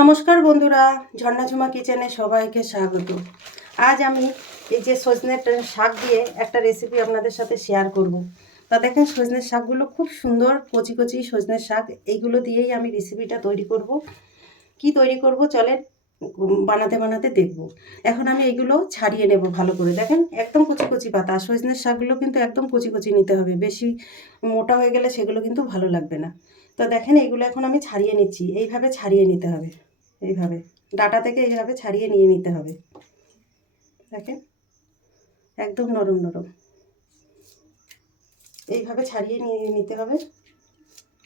নমস্কার বন্ধুরা, ঝর্ণা ঝুমা কিচেনে সবাইকে স্বাগত। আজ আমি এই যে সজনের শাক দিয়ে একটা রেসিপি আপনাদের সাথে শেয়ার করব। তা দেখেন, সজনের শাকগুলো খুব সুন্দর কচি কচি সজনের শাক, এইগুলো দিয়েই আমি রেসিপিটা তৈরি করব। কি তৈরি করব চলেন বানাতে বানাতে দেখব। এখন আমি এগুলো ছাড়িয়ে নেব ভালো করে। দেখেন একদম কচি কচি পাতা, সজনের শাকগুলো কিন্তু একদম কচি কচি নিতে হবে, বেশি মোটা হয়ে গেলে সেগুলো কিন্তু ভালো লাগবে না। তো দেখেন এইগুলো এখন আমি ছাড়িয়ে নিচ্ছি, এইভাবে ছাড়িয়ে নিতে হবে, এইভাবে ডাটা থেকে এইভাবে ছাড়িয়ে নিয়ে নিতে হবে। দেখেন একদম নরম নরম, এইভাবে ছাড়িয়ে নিয়ে নিতে হবে।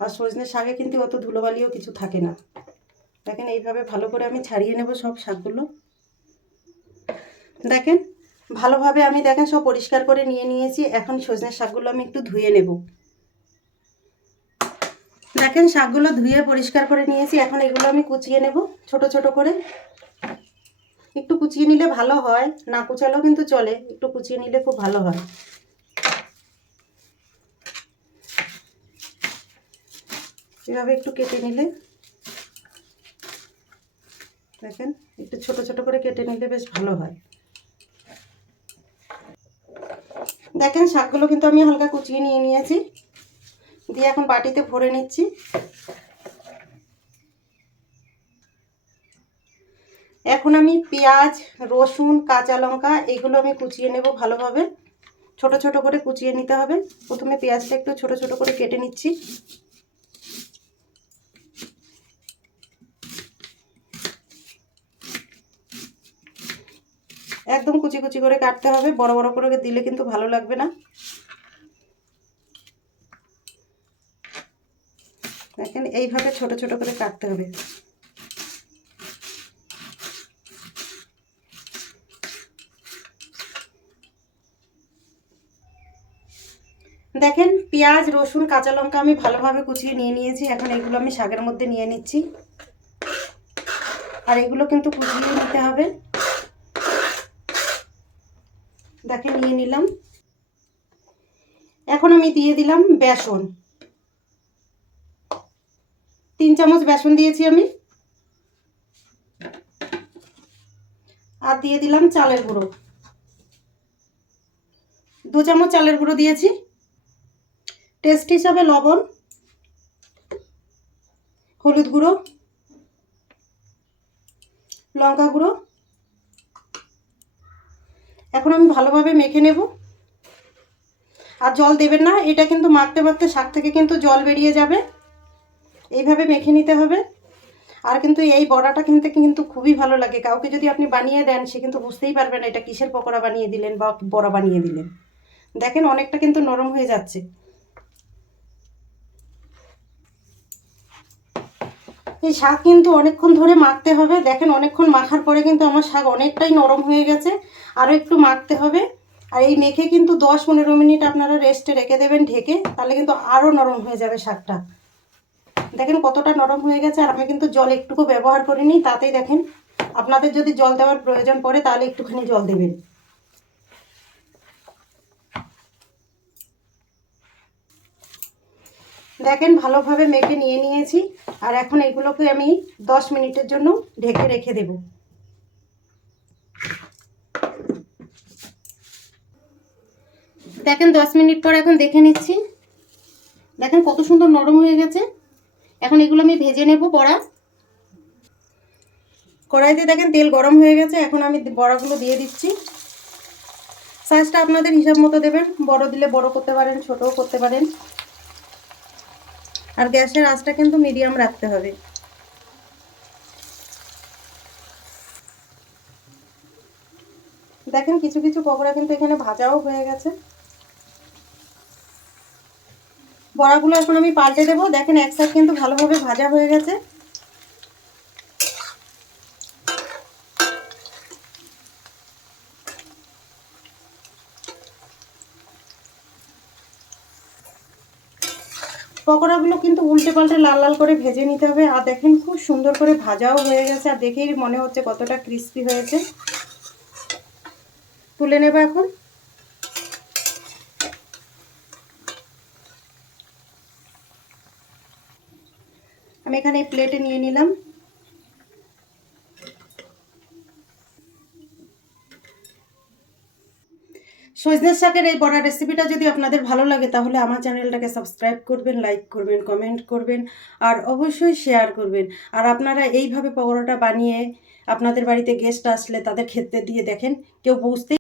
আর সজনের শাকে কিন্তু অত ধুলোবালিও কিছু থাকে না। দেখেন এইভাবে ভালো করে আমি ছাড়িয়ে নেব সব শাকগুলো। দেখেন ভালোভাবে আমি দেখেন সব পরিষ্কার করে নিয়ে নিয়েছি। এখন সজনের শাকগুলো আমি একটু ধুয়ে নেব। দেখেন শাকগুলো ধুয়ে পরিষ্কার করে নিয়েছি। এখন এগুলো আমি কুচিয়ে নেব ছোট ছোট করে। একটু কুচিয়ে নিলে ভালো হয়, না কুচালেও কিন্তু চলে, একটু কুচিয়ে নিলে খুব ভালো হয়। এভাবে একটু কেটে নিলে, দেখেন একটু ছোট ছোট করে কেটে নিলে বেশ ভালো হয়। দেখেন শাকগুলো কিন্তু আমি হালকা কুচিয়ে নিয়ে নিয়েছি, দিয়ে এখন বাটিতে ভরে নিচ্ছি। এখন আমি পেঁয়াজ, রসুন, কাঁচা লঙ্কা এগুলো আমি কুচিয়ে নেব ভালোভাবে। ছোট ছোট করে কুচিয়ে নিতে হবে। প্রথমে পেঁয়াজটা একটু ছোট ছোট করে কেটে নিচ্ছি। একদম কুচি কুচি করে কাটতে হবে, বড় বড় করে দিলে কিন্তু ভালো লাগবে না। দেখেন এইভাবে ছোট ছোট করে কাটতে হবে। দেখেন পেঁয়াজ, রসুন, কাঁচা লঙ্কা আমি ভালোভাবে কুচিয়ে নিয়ে নিয়েছি। এখন এগুলো আমি শাকের মধ্যে নিয়ে নিচ্ছি। আর এগুলো কিন্তু কুচিয়ে নিতে হবে। দেখেন নিয়ে নিলাম। এখন আমি দিয়ে দিলাম বেসন, 3 চামচ বেসন দিয়েছি আমি। আর দিয়ে দিলাম চালের গুঁড়ো, 2 চামচ চালের গুঁড়ো দিয়েছি। টেস্ট হিসাবে লবণ, হলুদ গুঁড়ো, লঙ্কা গুঁড়ো। এখন আমি ভালোভাবে মেখে নেব। আর জল দেবেন না, এটা কিন্তু মাখতে মাখতে শাক থেকে কিন্তু জল বেরিয়ে যাবে। এইভাবে মেখে নিতে হবে। আর কিন্তু এই বড়াটা কিন্তু খুবই ভালো লাগে। কাউকে যদি আপনি বানিয়ে দেন, সে কিন্তু বুঝতেই পারবে না এটা কিসের পকোড়া বানিয়ে দিলেন বা বড়া বানিয়ে দিলেন। দেখেন অনেকটা কিন্তু নরম হয়ে যাচ্ছে। এই শাক কিন্তু অনেকক্ষণ ধরে মাখতে হবে। দেখেন অনেকক্ষণ মাখার পরে কিন্তু আমার শাক অনেকটাই নরম হয়ে গেছে। আরও একটু মাখতে হবে। আর এই মেখে কিন্তু 10-15 মিনিট আপনারা রেস্টে রেখে দেবেন ঢেকে, তাহলে কিন্তু আরও নরম হয়ে যাবে শাকটা। দেখেন কতটা নরম হয়ে গেছে। আর আমি কিন্তু জল একটুকু ব্যবহার করিনি, তাতেই দেখেন। আপনাদের যদি জল দেওয়ার প্রয়োজন পড়ে তাহলে একটুখানি জল দেবেন। দেখেন ভালোভাবে মেখে নিয়ে নিয়েছি। আর এখন এগুলোকে আমি 10 মিনিটের জন্য ঢেকে রেখে দেব। দেখেন 10 মিনিট পর এখন দেখে নিচ্ছি। দেখেন কত সুন্দর নরম হয়ে গেছে। এখন এগুলো আমি ভেজে নেব বড়া। কড়াইতে দেখেন তেল গরম হয়ে গেছে। এখন আমি বড়াগুলো দিয়ে দিচ্ছি। সাইজটা আপনাদের হিসাব মতো দেবেন, বড় দিলে বড় করতে পারেন, ছোটও করতে পারেন। আর গ্যাসের আঁচটা কিন্তু মিডিয়াম রাখতে হবে। দেখেন কিছু কিছু পকোড়া কিন্তু এখানে ভাজাও হয়ে গেছে। বড়াগুলো এখন আমি পাল্টে দেবো। দেখেন এক সাইড কিন্তু ভালোভাবে ভাজা হয়ে গেছে। পকোড়াগুলো কিন্তু উল্টে পাল্টে লাল লাল করে ভেজে নিতে হবে। আর দেখেন খুব সুন্দর করে ভাজাও হয়ে গেছে। আর দেখেই মনে হচ্ছে কতটা ক্রিস্পি হয়েছে। তুলে নেব এখন। আমি এখানে প্লেটে নিয়ে নিলাম। সজনের শাকের এই বড়া রেসিপিটা যদি আপনাদের ভালো লাগে তাহলে আমার চ্যানেলটাকে সাবস্ক্রাইব করবেন, লাইক করবেন, কমেন্ট করবেন আর অবশ্যই শেয়ার করবেন। আর আপনারা এইভাবে পকোড়াটা বানিয়ে আপনাদের বাড়িতে গেস্ট আসলে তাদের খেতে দিয়ে দেখেন, কেউ বুঝতেই